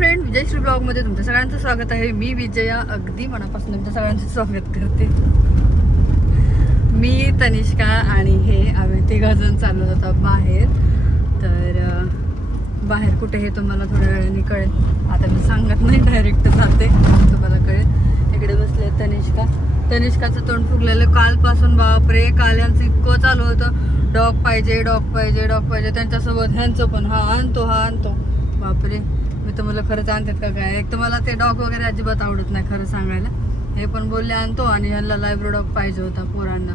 Friend विजयश्री ब्लॉगमध्ये तुमचं सगळ्यांचं स्वागत आहे. मी विजया अगदी मनापासून तुमच्या सगळ्यांचं स्वागत करते. मी तनिष्का आणि हे आम्ही तिघजण चाललो होतो बाहेर. तर बाहेर कुठे हे तुम्हाला थोड्या वेळाने कळेल. आता मी सांगत नाही डायरेक्ट जाते. तुम्हाला कळेल. इकडे बसले तनिष्का. तनिष्काचं तोंड फुगलेलं. कालपासून बापरे काल यांचं इतकं चालू होतं. डॉग पाहिजे डॉग पाहिजे डॉग पाहिजे. त्यांच्यासोबत ह्यांचं पण. हा आणतो हा आणतो. बापरे. मी तर मला खरंच आणतात का काय? एक तर मला ते डॉग वगैरे अजिबात आवडत नाही खरं सांगायला. हे पण बोलले आणतो आणि ह्यांना लायब्रो डॉग पाहिजे होता पोरांना.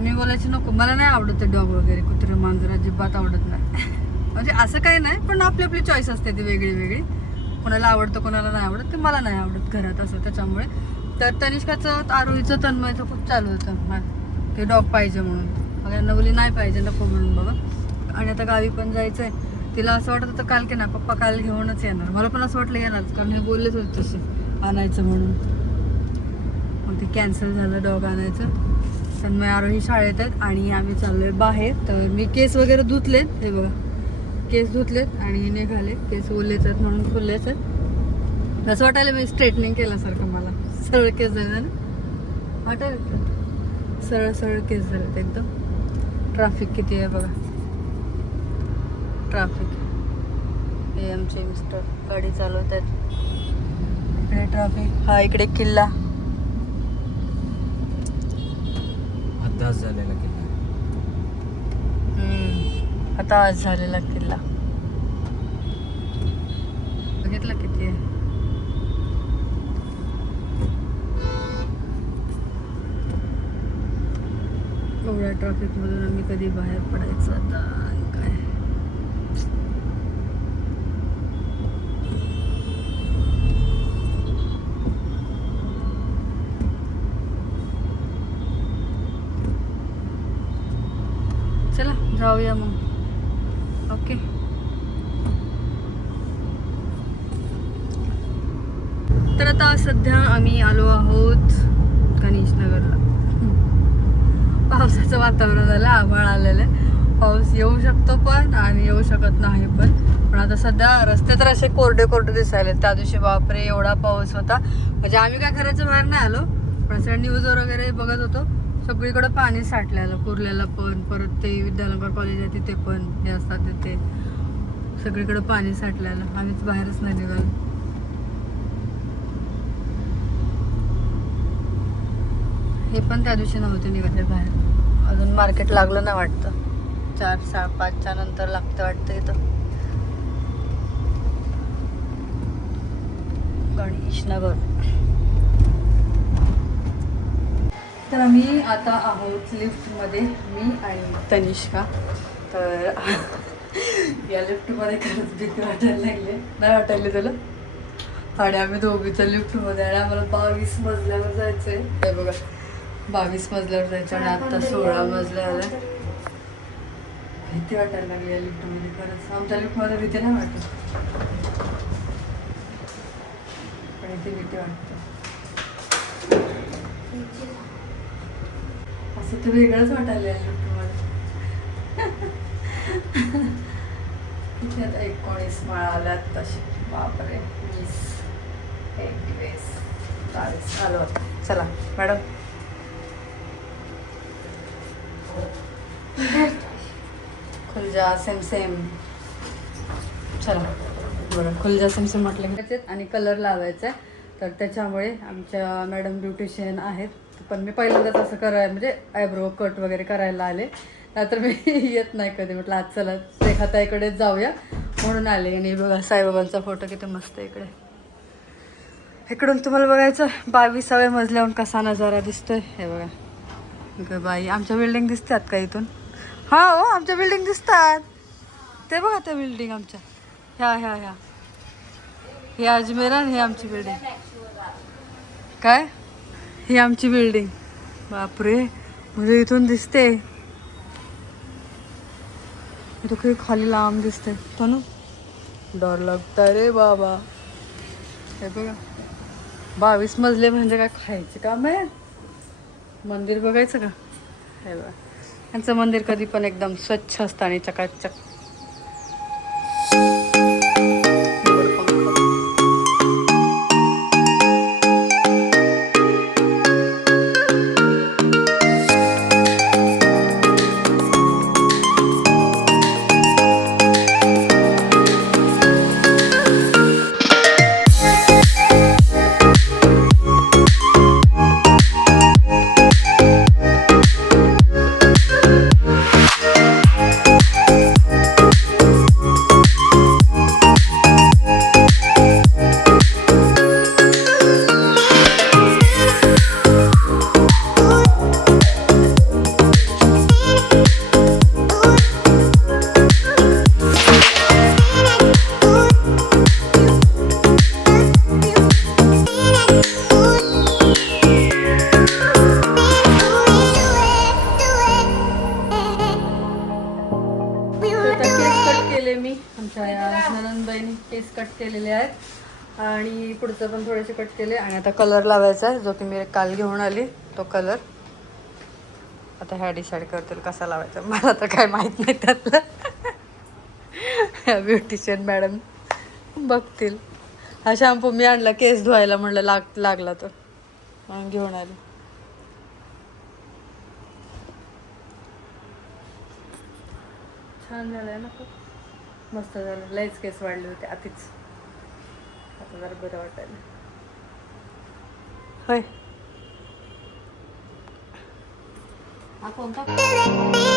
मी बोलायची नको मला नाही आवडत ते डॉग वगैरे कुत्रे मांजर अजिबात आवडत नाही. म्हणजे असं काही नाही पण आपली आपली चॉईस असते ती वेगळी वेगळी. कोणाला आवडतं कोणाला नाही आवडत ते मला नाही आवडत घरात असं त्याच्यामुळे. तर तनिष्काचं आरोहीचं तन्मयचं खूप चालू होतं. ते डॉग पाहिजे म्हणून. मग यांना बोली नाही पाहिजे नको म्हणून बाबा. आणि आता गावी पण जायचं आहे तिला असं वाटत होतं काल की ना पप्पा काल घेऊनच येणार. मला पण असं वाटलं येणार कारण हे बोललेच होते तसे आणायचं म्हणून. मग ते कॅन्सल झालं डॉग आणायचं. तन्मय आरोही शाळेत आहेत आणि आम्ही चाललोय बाहेर. तर मी केस वगैरे धुतलेत हे बघा. केस धुतलेत आणि निघाले. केस ओलेच आहेत म्हणून खुल्लेच आहेत. असं वाटायला मी स्ट्रेटनिंग केल्यासारखं मला. सरळ केस झाले ना. वाटायला सरळ सरळ केस झालेत एकदम. ट्रॅफिक किती आहे बघा. ट्रॅफिक हे आमचे मिस्टर गाडी चालवत आहेत इकडे ट्रॅफिक. हा इकडे किल्ला. अभ्यास झालेला किल्ला. आता आज झालेला किल्ला. बघितलं किती आहे. एवढ्या ट्रॅफिक मधून आम्ही कधी बाहेर पडायचं? आता राहूया जाऊया मग. ओके तर आता सध्या आम्ही आलो आहोत गणेशनगरला. पावसाचं वातावरण झालं आभाळ आलेलं आहे. पाऊस येऊ शकतो पण आणि येऊ शकत नाही पण. पण आता सध्या रस्ते तर असे कोरडे कोरडे दिसायले त्या दिवशी बापरे एवढा पाऊस होता. म्हणजे आम्ही काय करायचं बाहेर नाही आलो. पण असं न्यूजवर वगैरे बघत होतो. सगळीकडे पाणी साठलेलं कुर्ल्याला पण. परत ते विद्यानगर कॉलेज आहे तिथे पण हे असतात तिथे सगळीकडे पाणी साठलेलं. आम्हीच बाहेरच नाही निघालो. हे पण त्या दिवशी नव्हते निघाले बाहेर. अजून मार्केट लागलं ना वाटतं. चार सहा पाचच्या नंतर लागतं वाटतं इथं. गणेशनगर. तर आम्ही आता आहोत लिफ्टमध्ये मी आणि तनिष्का. तर या लिफ्टमध्ये खरंच भीती वाटायला लागली. नाही वाटायला तुला? आणि आम्ही दोघीच्या लिफ्टमध्ये आणि आम्हाला बावीस मजल्यावर जायचं आहे बघा बावीस मजल्यावर जायचं आणि आत्ता सोळा मजल्या आल्या. भीती वाटायला लागली या लिफ्टमध्ये खरंच. आमच्या लिफ्टमध्ये भीती नाही वाटत. पण इथे भीती वाटते. असं तर वेगळंच वाटायला या लिफ्टमध्ये किती आता एकोणीस माळाला तशी बापरे वीस एकवीस बावीस आलो. चला मॅडम. खुलजा सेम सेम चला. बरं खुलजा सेम सेम म्हटलं आणि कलर लावायचा आहे. तर त्याच्यामुळे आमच्या मॅडम ब्युटिशियन आहेत. पण मी पहिल्यांदाच असं करायला म्हणजे आयब्रो कट वगैरे करायला आले. नाहीतर मी येत नाही कधी. म्हटलं आज चला रेखाताईकडेच जाऊया. म्हणून आले. आणि बघा साईबाबांचा फोटो किती मस्त आहे इकडे. इकडून तुम्हाला बघायचं बावीसाव्या मजल्याहून कसा नजारा दिसतोय. हे बघा. बाई आमच्या बिल्डिंग दिसतात का इथून? हा हो आमच्या बिल्डिंग दिसतात. ते बघा त्या बिल्डिंग आमच्या. ह्या ह्या ह्या. हे अजमेर आणि हे आमची बिल्डिंग काय? ही आमची बिल्डिंग. बापरे म्हणजे इथून दिसते. इथं काही खाली लांब दिसते. तनु डर लागता रे बाबा. हे बघा. बावीस मजले म्हणजे काय खायचे काम आहे? मंदिर बघायचं का? हे बघा. यांचं मंदिर कधी पण एकदम स्वच्छ असतं आणि चकाचक मी. आमच्या ननंदबाईनी केस कट केलेले आहेत. आणि पुढचं पण थोडेसे कट केले. आणि आता कलर लावायचा आहे. जो की मी काल घेऊन आली. तो कलर आता ह्या डिसाईड करतील कसा लावायचा. मला तर काय माहीत नाही त्यातलं. ब्युटिशियन मॅडम बघतील. हा शॅम्पू मी आणला. केस धुवायला म्हणलं लाग लागला तर म्हणून घेऊन आली. छान झालं आहे ना खूप. मस्त झालं. लयच केस वाढले होते. आधीच. आता जरा बरं वाटायला. होय. हा कोणता?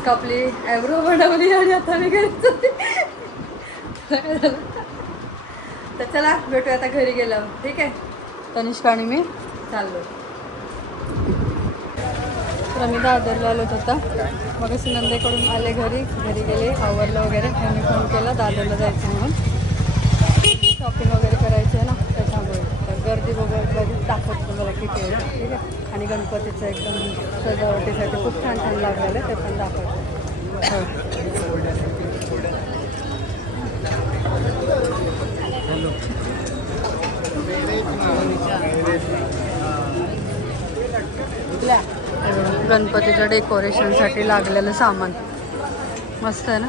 केस कापली ॲब्रो बनवली आणि आता मी घरी तर चला भेटूया आता घरी गेल्यावर. ठीक आहे? तनिष्का आणि मी चाललो. तर आम्ही दादरला आलो होता मग सुनंदेकडून आले घरी. घरी गेले आवरलं वगैरे. त्यांनी फोन केला दादरला जायचं म्हणून. शॉपिंग वगैरे करायची आहे ना गर्दी वगैरे बघून दाखवतो तुम्हाला किती आहे. ठीक आहे? आणि गणपतीचं एकदम सजावटीसाठी खूप छान छान लागलेलं आहे ते पण दाखवतो. गणपतीच्या डेकोरेशनसाठी लागलेलं सामान. मस्त आहे ना?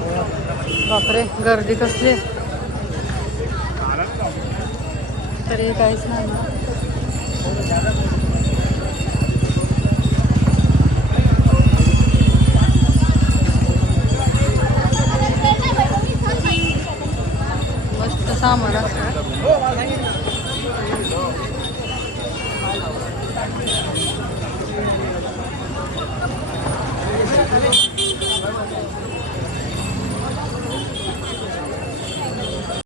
बापरे गर्दी कसली? तरी काहीच नाही.